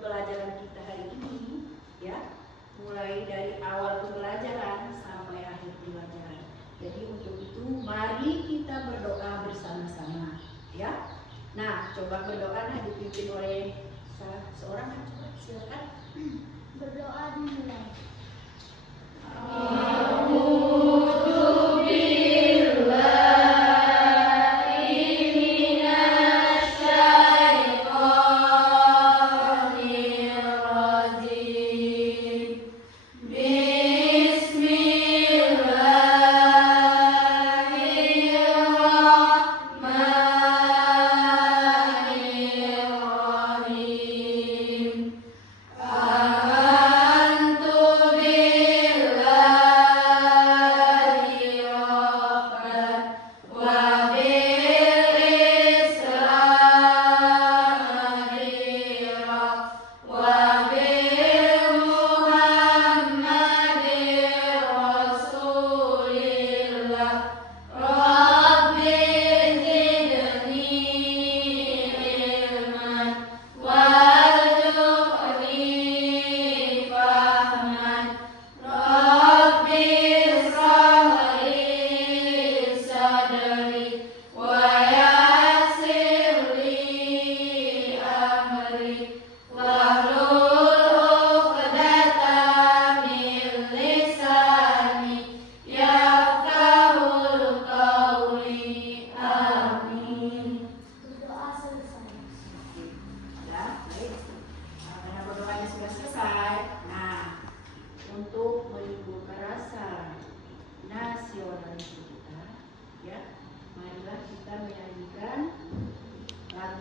pembelajaran kita hari ini, ya, mulai dari awal pembelajaran sampai akhir pembelajaran. Jadi untuk itu mari kita berdoa bersama-sama, ya. Nah, coba berdoa dipimpin oleh seorang, coba silakan. Berdoa dimulai.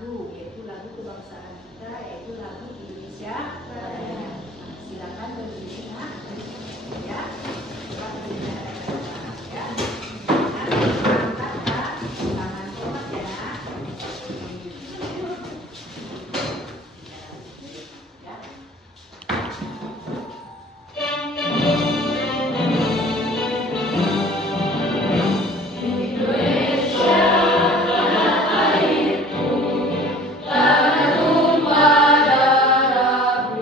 Yaitu lagu kebangsaan kita, yaitu lagu Indonesia Raya. Silakan berdiri, ya. Coba berdiri, ya. Angkat tangan kuat, ya. Tanah tumpah darahku.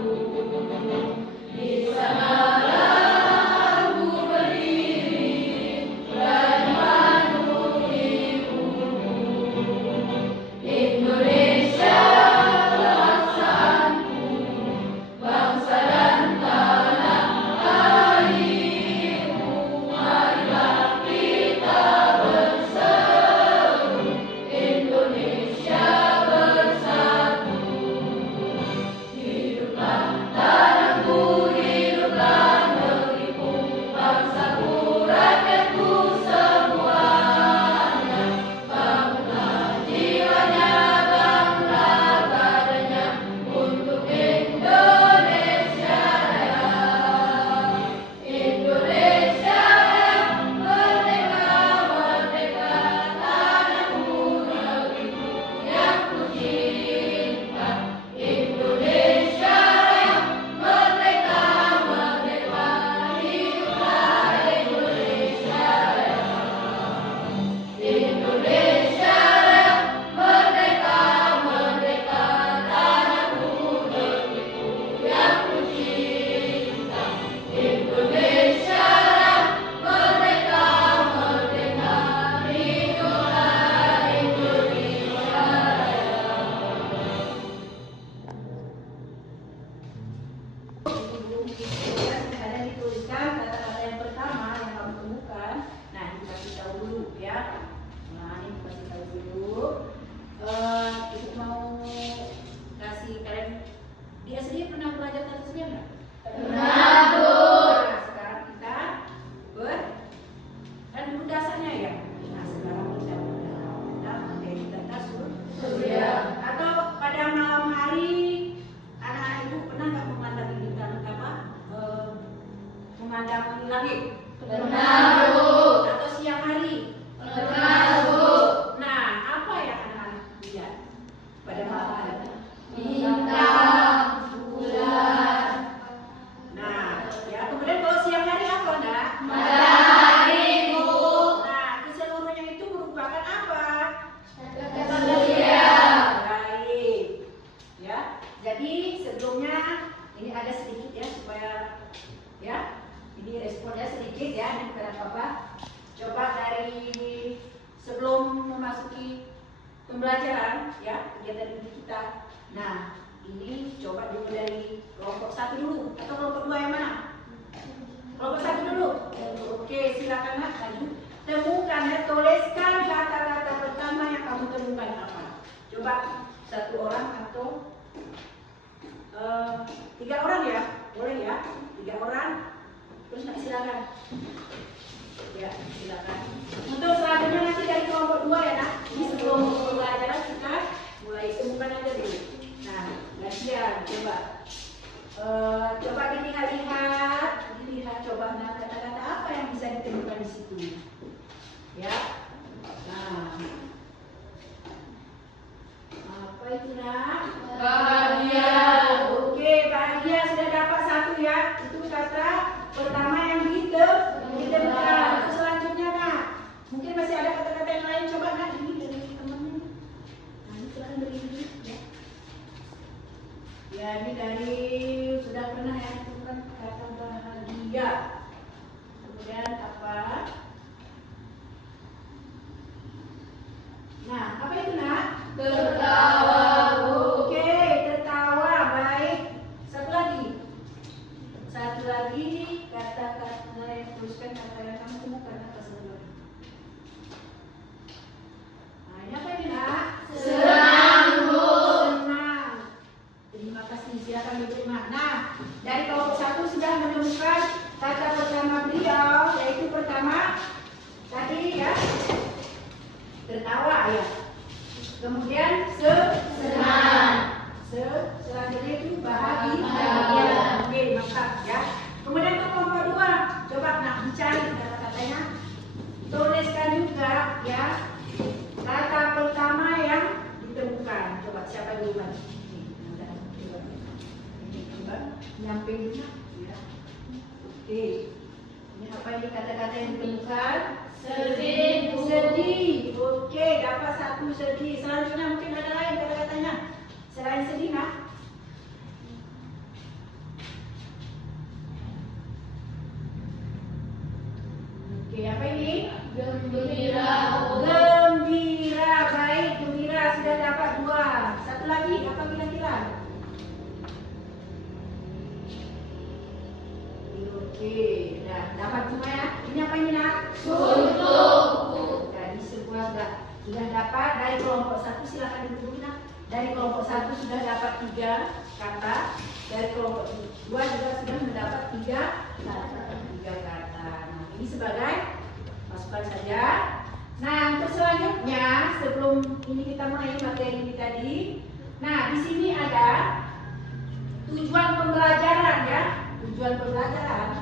pembelajaran ya, kegiatan inti kita. Nah, ini coba dulu dari kelompok 1 dulu atau kelompok 2 yang mana? Kelompok 1 dulu. Oke, silakan Nak, lanjut. Temukan ya, tuliskan kata-kata pertama yang kamu temukan apa. Coba 1 orang atau 3 orang ya, boleh ya, 3 orang. Terus Nak silakan. Ya, silakan. Untuk selanjutnya nanti dari kelompok 2 ya Nak. Ini sebelum pembelajaran kita mulai temukan aja dulu. Nah, gantian coba. Coba dilihat coba nah, kata-kata apa yang bisa ditemukan di situ. Ya. Nah. Apa itu Nak? Bahagia. Oke, bahagia sudah dapat 1 ya. Itu kata pertama yang ditemukan. Selanjutnya Nak. Mungkin masih ada kata-kata yang lain. Coba Nak, ini dari temannya. Nah, ini silakan dari ini ya. Ya, ini dari sudah pernah ya temukan kata bahagia. Kemudian apa? Nah, apa itu Nak? Tertawa. Oke, tertawa. Baik. Satu lagi kata-kata yang tuliskan kata yang kamu temukan apa sebenarnya? Nah, ini apa ini Nak? Senang. Senang. Terima kasih. Silakan duduk Nak. Nah, dari kelompok 1 sudah menemukan kata pertama beliau, yaitu pertama tadi ya tertawa ya. Kemudian Senang. Selanjutnya itu bahagia. Oke, mantap ya. Kemudian untuk kelompok 2, coba Nak dicari kata-katanya. Tuliskan juga ya kata pertama yang ditemukan. Coba siapa duluan? Coba nyamping dulu ya. Oke. Ini apa ini kata-kata yang ditemukan? Sedih. Sedih. Oke, dapat 1 sedih. Selanjutnya mungkin ada lain kata-katanya selain sedih Nak? Oke, apa ini? Gembira. Gembira. Baik, gembira sudah dapat 2. Satu lagi apa kira-kira? Oke, nah dapat 2 ya. Ini apa ini Nak? Untuk. Tadi semua sudah dapat. Dari kelompok 1 silakan duduk Nak. Dari kelompok 1 sudah dapat 3 kata. Dari kelompok 2 juga sudah mendapat 3 kata. Nah, ini sebagai masukan saja. Nah, untuk selanjutnya sebelum ini kita mulai materi ini tadi. Nah, di sini ada tujuan pembelajaran ya. Tujuan pembelajaran.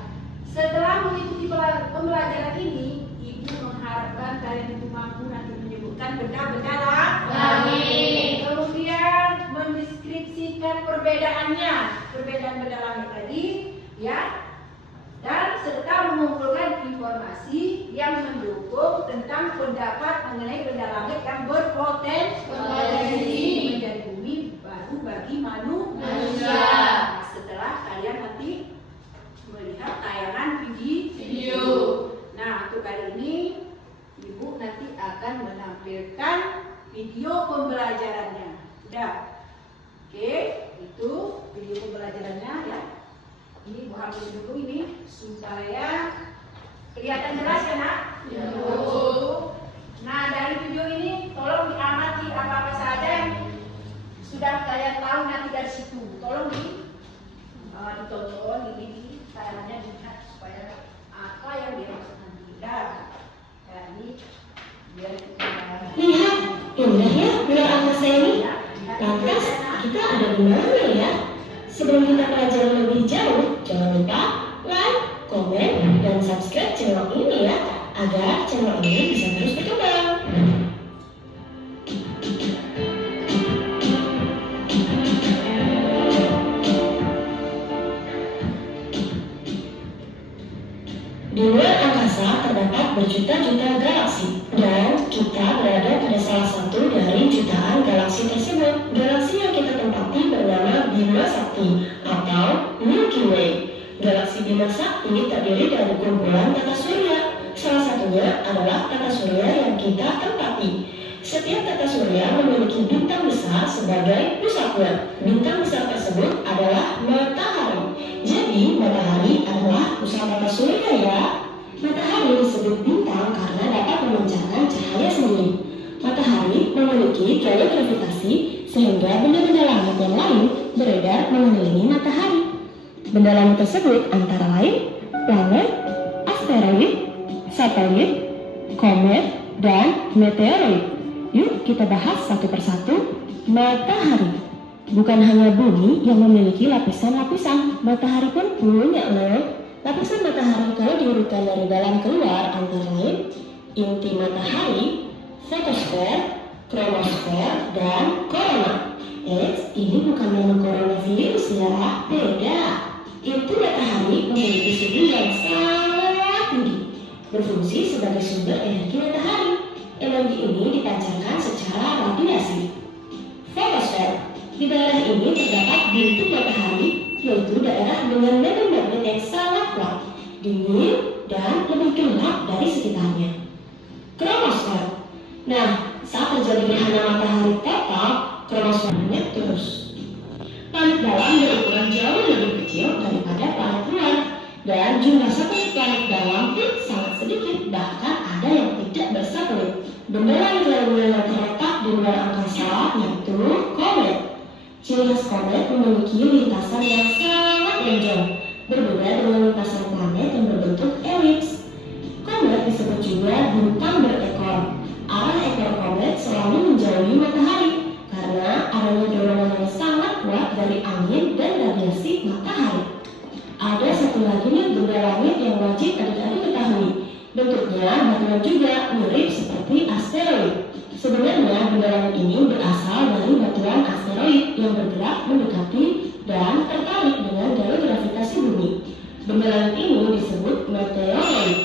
Setelah mengikuti pembelajaran ini, Ibu mengharapkan kalian itu mampu nanti menyebutkan benda-benda langit. Kemudian mendeskripsikan perbedaannya, perbedaan benda langit tadi, ya. Dan serta mengumpulkan informasi yang mendukung tentang pendapat mengenai benda langit yang berpotensi menjadi bumi baru bagi manusia. Setelah kalian nanti melihat tayangan video. Nah, untuk kali ini Ibu nanti akan menampilkan video pembelajarannya. Sudah? Oke, itu video pembelajarannya ya. Ini Bu ambil dulu ini supaya kelihatan jelas ya Nak? Ya. Nah, dari video ini tolong diamati apa-apa saja yang sudah kalian tahu nanti dari situ. Tolong ditonton ini tayangannya dilihat supaya apa yang dimaksud nanti. Ya, ini biar kita Lihat, indah ya benar angkasa ini. Lantas, kita ada di mana ya? Sebelum kita pelajari lebih jauh, jangan lupa like, komen, dan subscribe channel ini ya, agar channel ini bisa terus berkembang. Di luar angkasa terdapat berjuta-juta galaksi, dan kita berada pada salah satu dari jutaan galaksi tersebut. Galaksi yang kita tempati bernama Bima Sakti atau Milky Way. Galaksi Bima Sakti terdiri dari kumpulan tata surya. Salah satunya adalah tata surya yang kita tempati. Setiap tata tata surya memiliki bintang besar sebagai pusatnya. Bintang besar tersebut adalah matahari. Jadi matahari adalah pusat tata surya ya. Matahari disebut bintang karena dapat memancarkan cahaya sendiri. Matahari memiliki gaya gravitasi sehingga benda-benda langit yang lain beredar mengelilingi matahari. Benda langit tersebut antara lain planet, asteroid, satelit, komet, dan meteoroid. Yuk kita bahas satu persatu. Matahari. Bukan hanya bumi yang memiliki lapisan-lapisan, matahari pun punya loh. Lapisan matahari kalau diurutkan dari dalam keluar antara lain inti matahari, fotosfer, kronosfer, dan korona. Ini bukan nama coronavirus ya, beda. Inti matahari memiliki suhu yang sangat tinggi, berfungsi sebagai sumber energi matahari. Energi ini dipancarkan secara radiasi. Fotosfer. Di daerah ini terdapat bintik matahari, yaitu daerah dengan medan magnet yang sangat kuat, dingin, dan lebih gelap dari sekitarnya. Kronosfer. Nah, saat terjadi gerhana matahari total, kronosfernya terus. Planet dalam berukuran jauh lebih kecil daripada planet luar, dan jumlah satelit planet dalam pun sangat sedikit, bahkan ada yang tidak bersatelit. Benda langit lainnya yang terletak di luar angkasa yaitu komet. Ciri khas komet memiliki lintasan yang sangat menonjol, berbeda dengan lintasan planet yang berbentuk elips. Komet disebut juga bintang berekor. Arah ekor komet selalu menjauhi matahari karena adanya dorongan yang sangat kuat dari angin dan radiasi matahari. Ada satu lagi nih benda langit yang wajib adik-adik ketahui. Bentuknya batuan juga mirip seperti asteroid. Sebenarnya benda langit ini berasal dari batuan asteroid yang bergerak mendekati dan tertarik dengan gaya gravitasi bumi. Benda langit ini disebut meteoroid.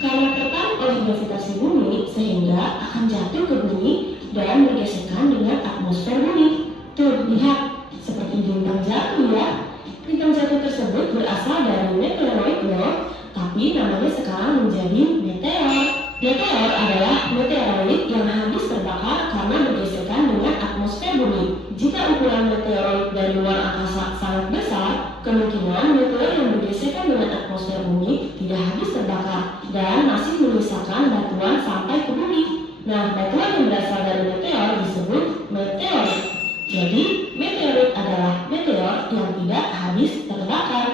Karena tertarik oleh gravitasi bumi sehingga akan jatuh ke bumi dan bergesekan dengan atmosfer bumi. Tuh, lihat, seperti bintang jatuh ya. Bintang jatuh tersebut berasal dari meteoroid loh, tapi namanya sekarang menjadi meteor. Meteor adalah meteoroid yang habis terbakar karena bergesekan dengan atmosfer bumi. Jika ukuran meteoroid dari luar angkasa sangat besar, kemungkinan meteor yang bergesekan dengan atmosfer bumi tidak habis terbakar dan masih menyisakan batuan sampai ke bumi. Nah, batuan yang berasal dari meteor disebut meteorit. Jadi, meteorit adalah meteor yang tidak habis terbakar.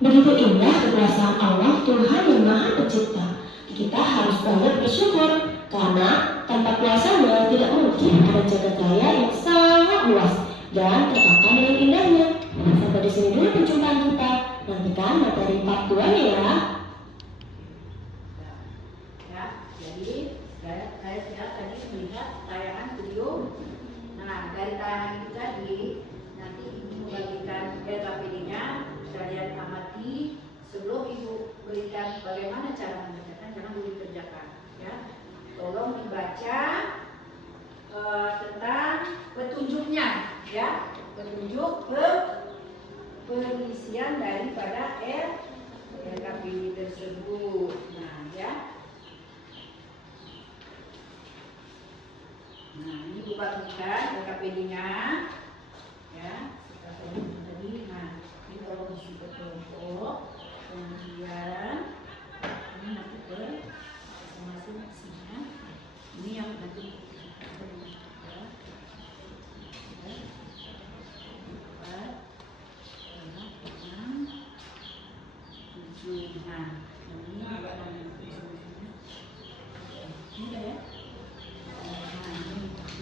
Begitu indah kekuasaan Allah, Tuhan yang Maha Pencipta. Kita harus banget bersyukur karena tanpa kuasanya tidak mungkin ada jagat raya yang sangat luas dan tertata dengan indahnya. Sampai di sini dulu perjumpaan kita. Nantikan materi part 2 ya. Jadi saya tadi melihat tayangan video. Nah, dari tayangan itu tadi nanti Ibu membagikan LKPD-nya. Kalian amati sebelum Ibu berikan bagaimana cara mengerjakan, jangan dulu dikerjakan ya. Tolong dibaca tentang petunjuknya ya, petunjuk pengisian daripada LKPD tersebut. Nah ya, nah ini Ibu bagikan LKPD-nya ya. Tadi, nah ini kalau disusun kelompok, kemudian ini nanti ke masing-masing isinya. Ini yang nanti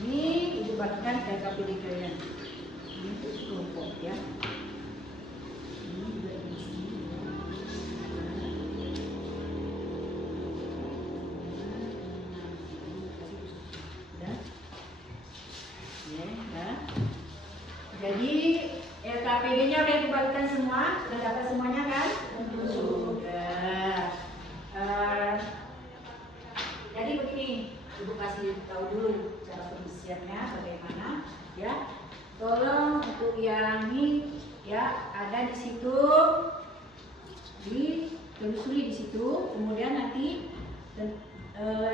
ini Ibu bagikan LKPD kalian. Ini untuk kelompok ya. Ini juga di sini. Jadi LKPD-nya udah dibagikan semua, sudah dapat semuanya kan? Sudah. Jadi begini, Ibu kasih tahu dulu cara pengisiannya bagaimana, ya. Tolong untuk yang ini, ya, ada di situ, ditelusuri di situ, kemudian nanti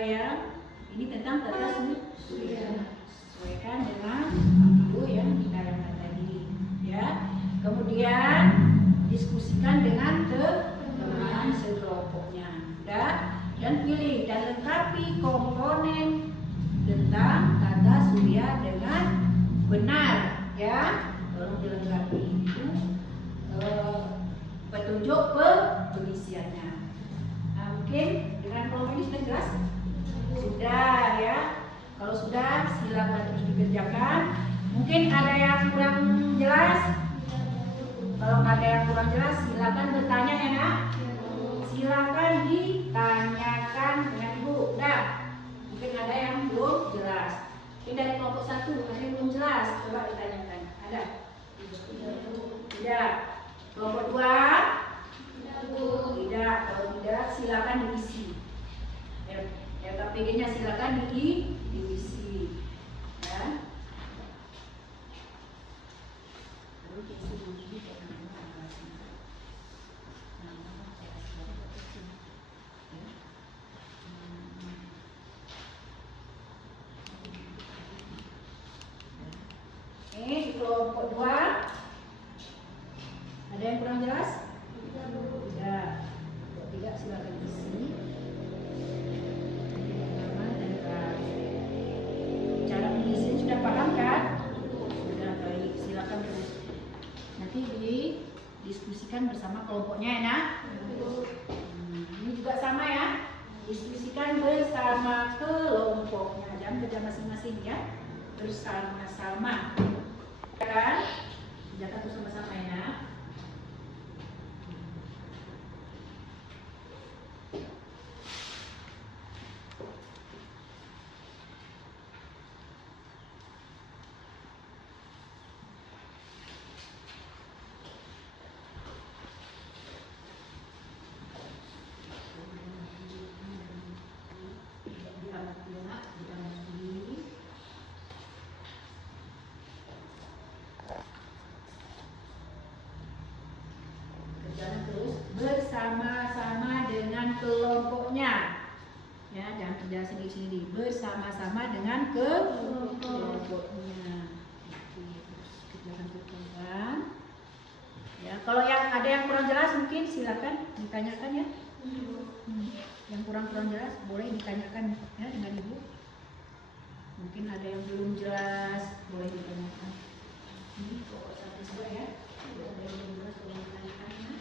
ya Ini tentang tata surya. Sesuaikan dengan video yang ditayangkan tadi, ya. Kemudian diskusikan dengan teman sekelompoknya, dan pilih dan lengkapi komponen tentang tata surya dengan benar, ya. Tolong dilengkapi itu petunjuk pengisiannya. Nah, mungkin dengan kelompok ini sudah jelas? Sudah, ya. Kalau sudah, silakan terus dikerjakan. Mungkin ada yang kurang jelas? Kalau ada yang kurang jelas, silakan bertanya ya nak. Silakan ditanyakan dengan ibu. Udah. Mungkin ada yang belum jelas. Mungkin dari kelompok 1 ada yang belum jelas. Coba ditanyakan. Ada? Tidak. Kelompok 2? Tidak. Kalau tidak, silakan diisi. LKPD-nya silakan diisi. Ya. Di kelompok 2 ada yang kurang jelas? Tidak. Tidak, silakan isi. Cara mengisi sudah paham kan? Sudah, baik. Silakan terus. Nanti didiskusikan bersama kelompoknya ya nak. Ini juga sama ya. Diskusikan bersama kelompoknya. Jangan kerja masing-masing ya. Bersama-sama. Kan? Kerjakan bersama-sama ya nak. Kerjakan terus bersama-sama dengan kelompoknya. Ya, jangan kerja sendiri-sendiri. Bersama-sama dengan kelompoknya. Terus kerjakan teman-teman. Ya, kalau yang ada yang kurang jelas mungkin silakan ditanyakan ya. Yang kurang jelas boleh ditanyakan ya dengan ibu. Mungkin ada yang belum jelas boleh ditanyakan. Ini pokok 1 juga ya. Ada yang belum jelas boleh ditanyakan ya.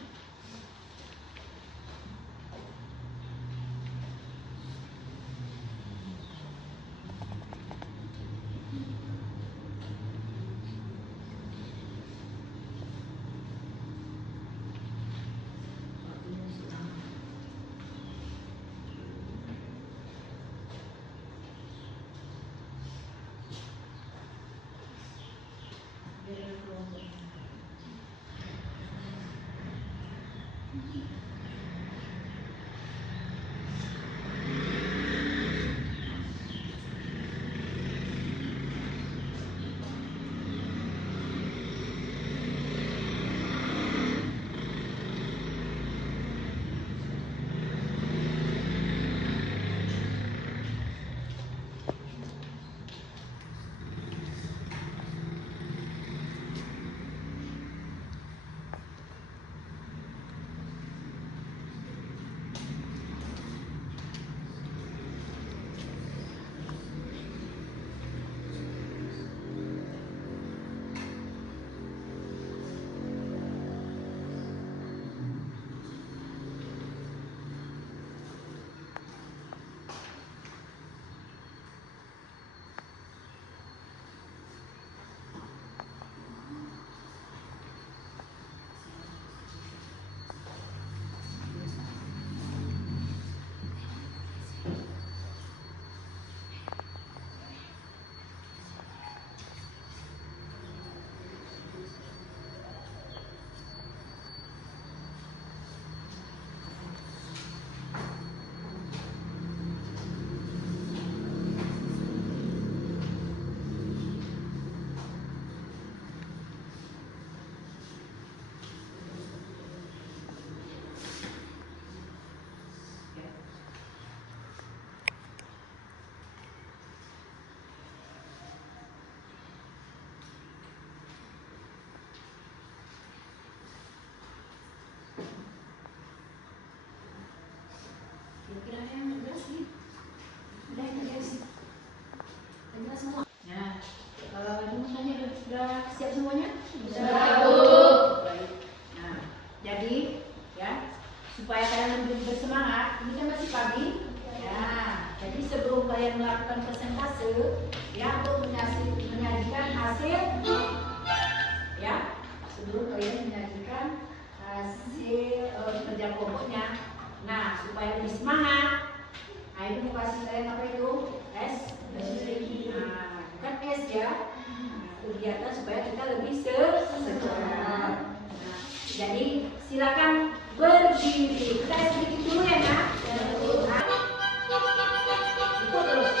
persentase ya untuk menyajikan hasil ya sebelum kalian menyajikan hasil kerja kelompoknya. Nah supaya lebih semangat, nah itu mau kasih kalian apa itu? S. Nah bukan S ya. Kegiatan supaya kita lebih semangat. Nah, jadi silakan berdiri. Kita sedikit dulu ya nak. Nah, ikut terus.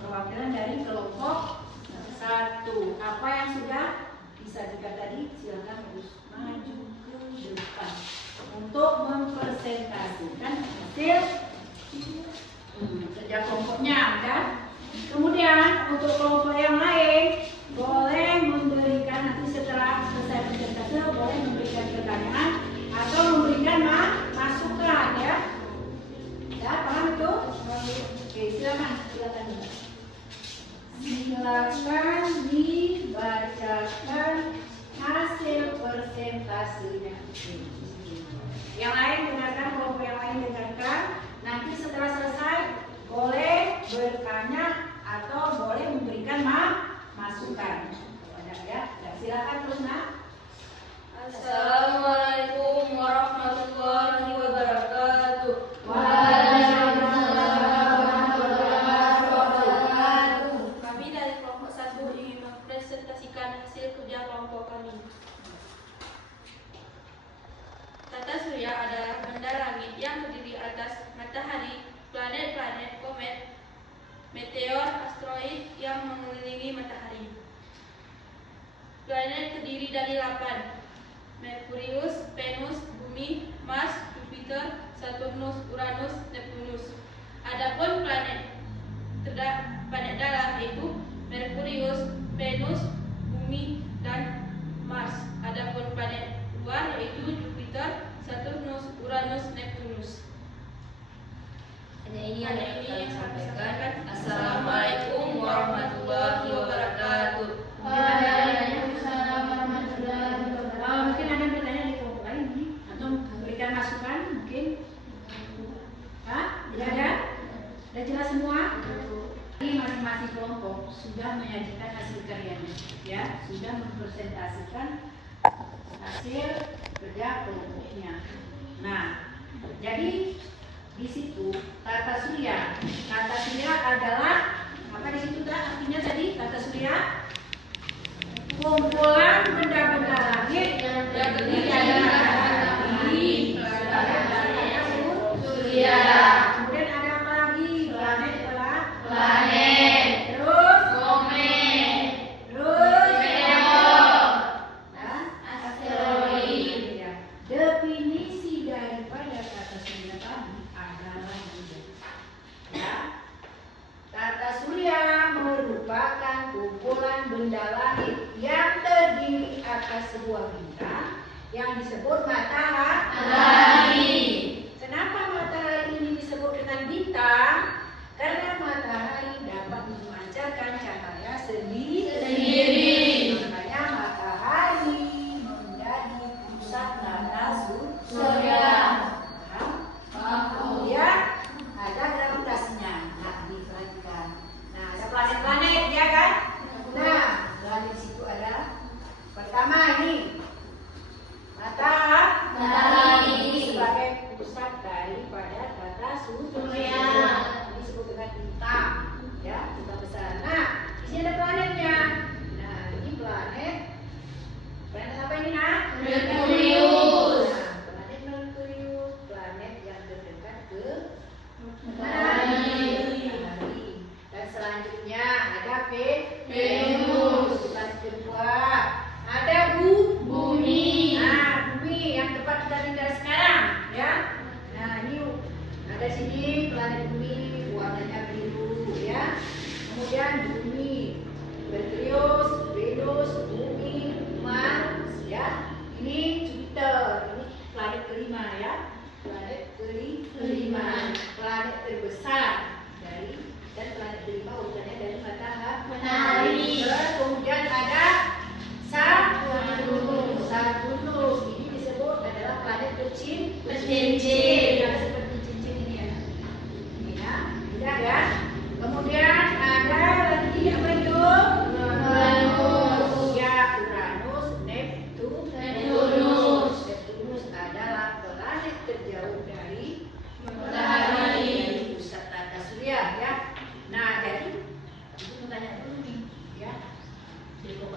Perwakilan dari kelompok 1. Apa yang sudah disajikan tadi silakan terus maju ke depan untuk mempresentasikan hasil kerja kelompoknya kan. Kemudian untuk kelompok yang lain boleh memberikan nanti setelah selesai presentasi boleh memberikan pertanyaan atau memberikan masukan ya. Ya paham itu? Oke silakan. Silakan dibacakan hasil presentasinya. Yang lain dengarkan, kelompok yang lain dengarkan. Nanti setelah selesai boleh bertanya atau boleh memberikan masukan. Ya, silakan terus nak. Assalamualaikum warahmatullahi wabarakatuh. Kami dari kelompok 1 ingin mempresentasikan hasil kerja kelompok kami. Tata surya adalah benda langit yang terdiri atas matahari, planet-planet, komet, meteor, asteroid yang mengelilingi matahari. Planet terdiri dari 8: Merkurius, Venus, Bumi, Mars, Jupiter, Saturnus, Uranus, Neptunus. Adapun planet dalam yaitu Merkurius, Venus, Bumi, dan Mars. Adapun planet luar yaitu Jupiter, Saturnus, Uranus, Neptunus. Hanya ini yang kami sampaikan. Assalamualaikum warahmatullahi wabarakatuh. Waalaikumsalam warahmatullahi wabarakatuh. Mungkin ada yang bertanya di kelompok lain nih atau memberikan masukan mungkin. Tidak ada? Sudah jelas semua? Ini masing-masing kelompok sudah menyajikan hasil karyanya, ya, sudah mempresentasikan hasil kerja kelompoknya. Nah, jadi di situ tata surya adalah apa di situ artinya tadi tata surya kumpulan benda-benda langit yang terdiri dari matahari, surya. Kemudian ada apa lagi? Planet. Terus Komet. Terus Meteor. dan Asteroid. ya. Definisi daripada tata surya tadi adalah ya. Tata surya merupakan kumpulan benda langit yang terdiri atas sebuah bintang yang disebut matahari. Kenapa matahari ini disebut dengan bintang? Karena matahari dapat memancarkan cahaya sendiri. Makanya matahari menjadi pusat tata surya. Kemudian ada gravitasinya. Nah, diperhatikan. Nah, ada planet-planet, ya kan?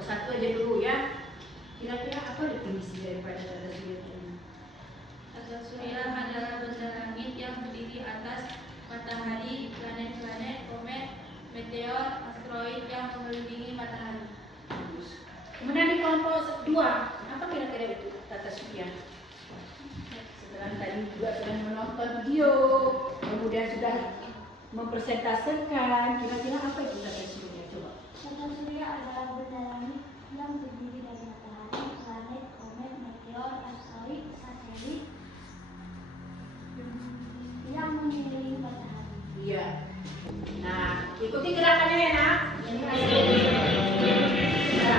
satu aja dulu ya. Kira-kira apa definisi daripada tata surya ini? Tata surya adalah benda langit yang berdiri atas matahari, planet-planet, komet, meteor, asteroid yang mengelilingi matahari. Bagus. Kemudian di kelompok 2, apa kira-kira itu tata surya? Setelah tadi juga sudah menonton video, kemudian sudah mempresentasikan, kira-kira apa itu tata surya? Coba. Tata surya adalah benda langit yang terdiri dari matahari, planet, komet, meteor, asteroid, satelit yang mengelilingi matahari. Iya. Nah, ikuti gerakannya ya nak. Ini hasil. Ya.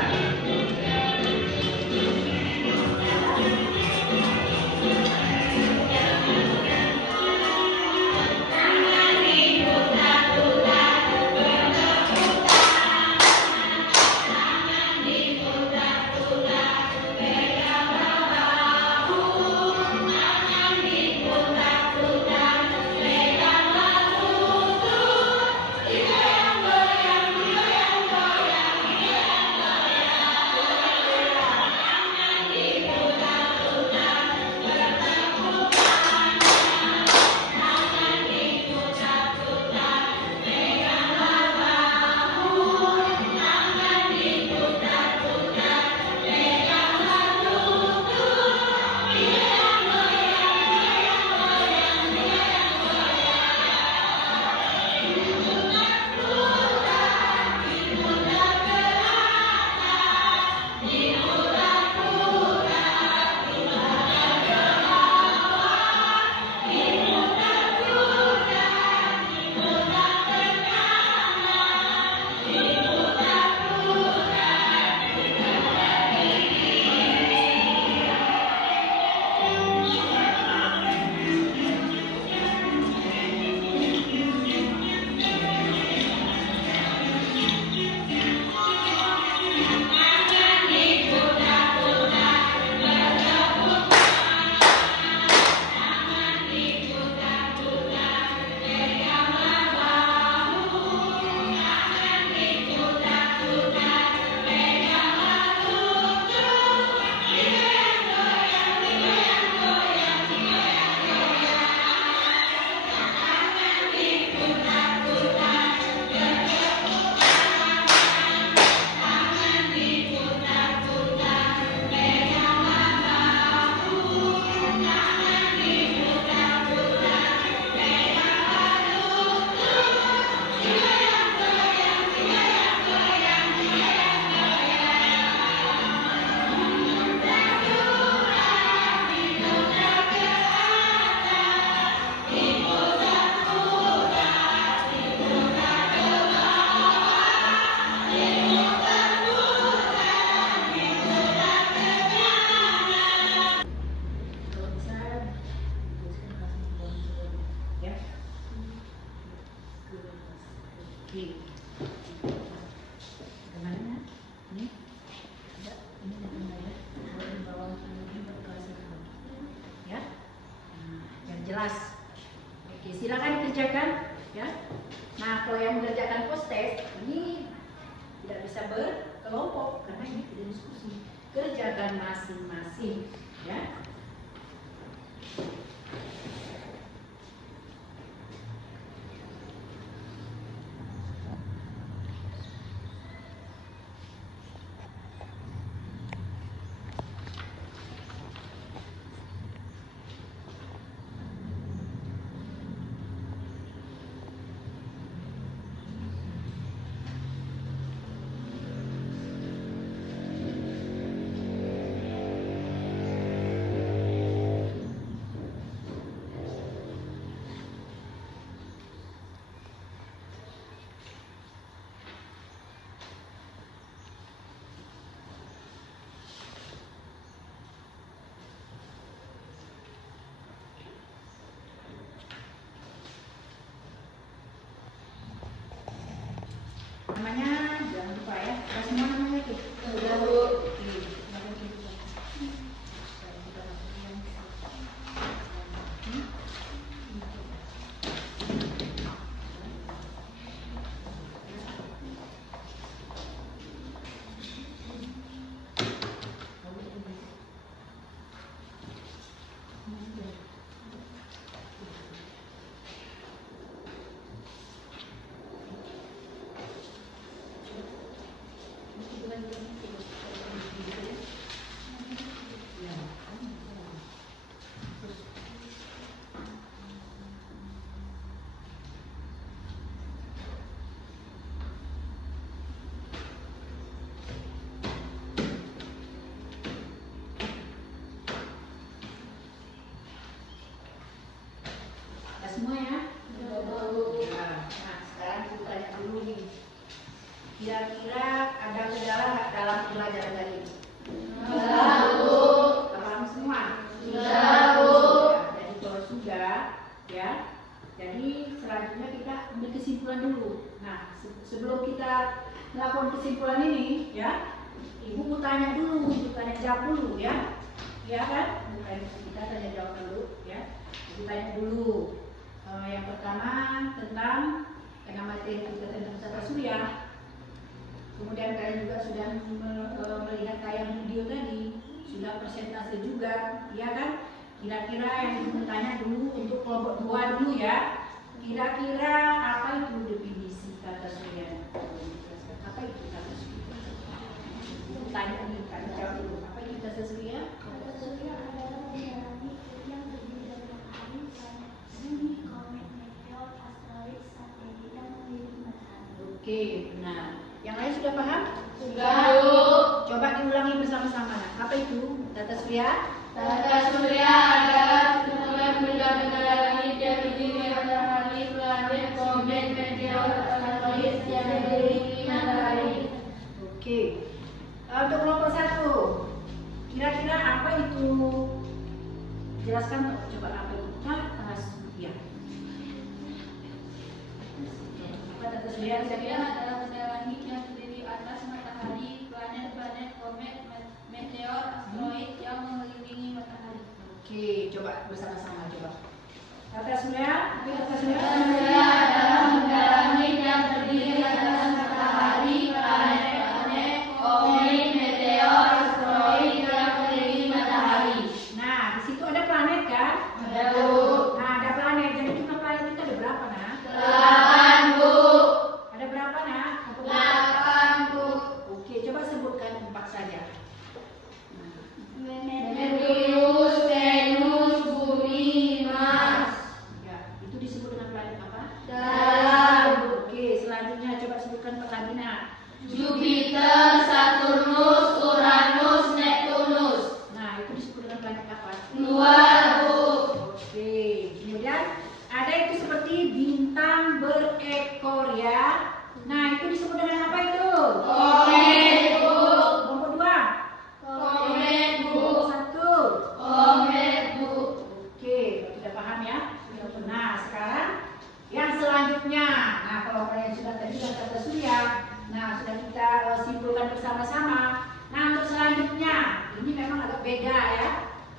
dikerjakan ya. Nah, kalau yang mengerjakan post test ini tidak bisa berkelompok karena ini tidak diskusi. Kerjakan masing-masing ya. Namanya jangan lupa ya, apa semua namanya tuh? Udah Bu. semua ya? Nah, sekarang kita tanya dulu nih. Kira-kira ada kendala nggak dalam pelajaran tadi? Paham semua? Ya, jadi kalau sudah, ya. Jadi selanjutnya kita ambil kesimpulan dulu. Nah, sebelum kita melakukan kesimpulan ini, ya, Ibu mau tanya dulu, tanya jawab dulu, ya. Ya kan? Kita tanya jawab dulu, ya. Ibu tanya dulu. Yang pertama tentang karena materi kita tentang tata surya. Kemudian kalian juga sudah melihat tayang video tadi, sudah presentasi juga, ya kan? Kira-kira yang Ibu tanya dulu untuk kelompok 2 dulu ya. Kira-kira apa itu definisi tata surya? Apa itu tata surya? Tanya nih, kalian jawab dulu. Apa itu tata surya? Tata surya adalah benda langit yang terdiri dari matahari, planet, bumi, komet, meteor, asteroid, satelit yang mengelilingi matahari. Oke, benar. Yang lain sudah paham? Sudah. Coba diulangi bersama-sama. Apa itu tata surya? Tata surya adalah kumpulan benda-benda langit yang terdiri dari matahari, planet, komet, meteor, asteroid yang mengelilingi matahari. Oke. Untuk kelompok 1, kira-kira apa itu? Jelaskan coba apa itu tata surya. Apa tata surya? Surya adalah benda langit yang terdiri atas matahari, planet-planet, komet, meteor, asteroid yang mengelilingi matahari. Oke, coba bersama-sama coba. Tata surya, apa itu tata surya? Tata surya adalah benda langit yang terdiri atas matahari, planet-planet, komet, meteor, asteroid yang mengelilingi matahari. Nah, di situ ada planet kan? Ada, Bu. Nah, ada planet. Jadi jumlah planet kita ada berapa, Nah? 8, Bu. Ada berapa, Nah? 8, Bu. Oke, coba sebutkan 4 saja. Merkurius, Venus, Bumi, Mars. Ya, itu disebut dengan planet apa? Dalam. Oke, selanjutnya coba sebutkan 4 lagi, Nah. Jupiter, Saturnus, Uranus, Neptunus. Nah, itu disebut dengan planet apa? Luar, Bu. Oke, kemudian ada itu seperti bintang berekor ya. Nah, itu disebut dengan apa itu? Komet, Bu. Nomor 2. Komet, Bu. Nomor 1. Komet, Bu. Oke, sudah paham ya? Nah, sekarang yang selanjutnya. Nah, kalau kalian sudah tadi sudah tata surya, nah sudah kita simpulkan bersama-sama. Nah, untuk selanjutnya, ini memang agak beda ya.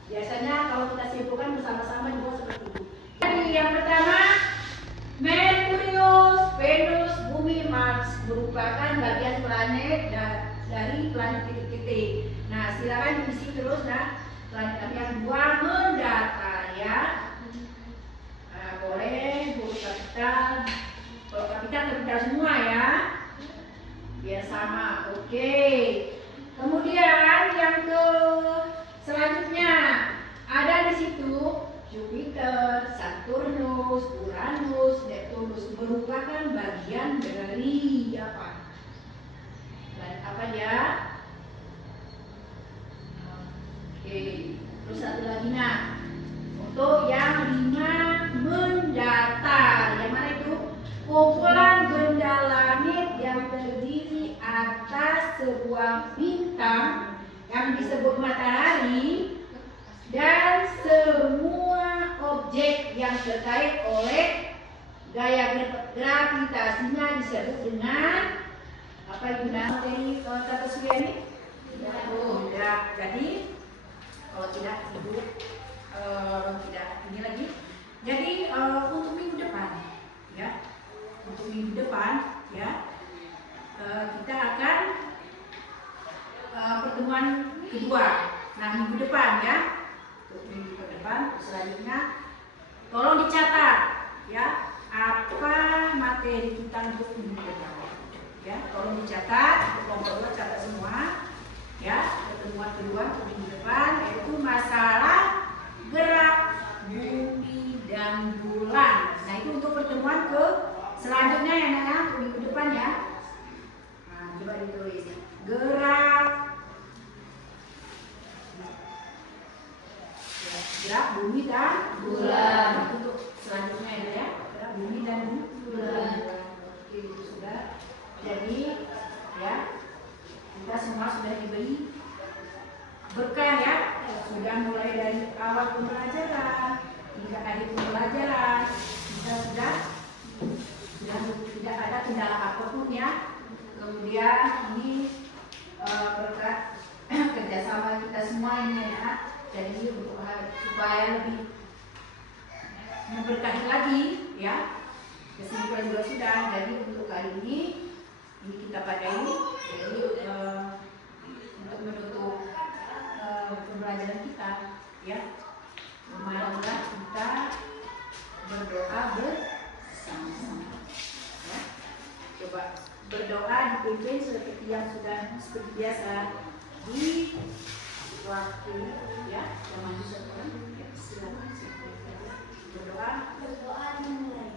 Biasanya kalau kita simpulkan bersama-sama juga seperti itu. Jadi yang pertama, Merkurius, Venus, Bumi, Mars merupakan bagian planet dari planet titik-titik. Nah, silakan diisi terus. Nah, planet yang 2 mendatar ya. Nah, boleh huruf kapital. Kalau kapital semua ya. Biar sama. Oke. Kemudian yang ke selanjutnya ada di situ Jupiter, Saturnus, Uranus, Neptunus merupakan bagian dari apa? Planet apa ya? Oke. Terus satu lagi nah. Untuk yang 5 mendatar. Yang mana itu? Kumpulan benda langit yang terdiri atas sebuah bintang yang disebut matahari dan semua objek yang terkait oleh gaya gravitasinya disebut dengan apa itu materi tata surya ini? Tidak. Jadi kalau tidak ibu tidak ini lagi. Jadi untuk minggu depan ya. Untuk minggu depan ya kita akan pertemuan kedua. Nah, minggu depan ya. Untuk minggu depan selanjutnya tolong dicatat ya apa materi kita untuk minggu depan. Ya, tolong dicatat, kelompok 2 catat semua. Ya, pertemuan kedua untuk minggu depan yaitu masalah gerak bumi dan bulan. Nah, itu untuk pertemuan ke selanjutnya ya Nana, untuk minggu depan ya. Nah, coba ditulis gerak bumi dan bulan. Untuk selanjutnya ya. semua sudah diberi berkah ya, sudah mulai dari awal pembelajaran hingga akhir pembelajaran kita sudah tidak ada kendala apapun ya. Kemudian ini berkat kerjasama kita semua ini ya, jadi untuk supaya lebih memberkahi lagi ya, kesimpulan juga sudah. Jadi untuk kali ini kita pakai ini, jadi untuk menutup pembelajaran kita ya, marilah kita berdoa bersama-sama ya. Coba berdoa dipimpin seperti yang sudah seperti biasa di waktu ya, yang maju sekarang ya, silakan berdoa Berdoa dimulai.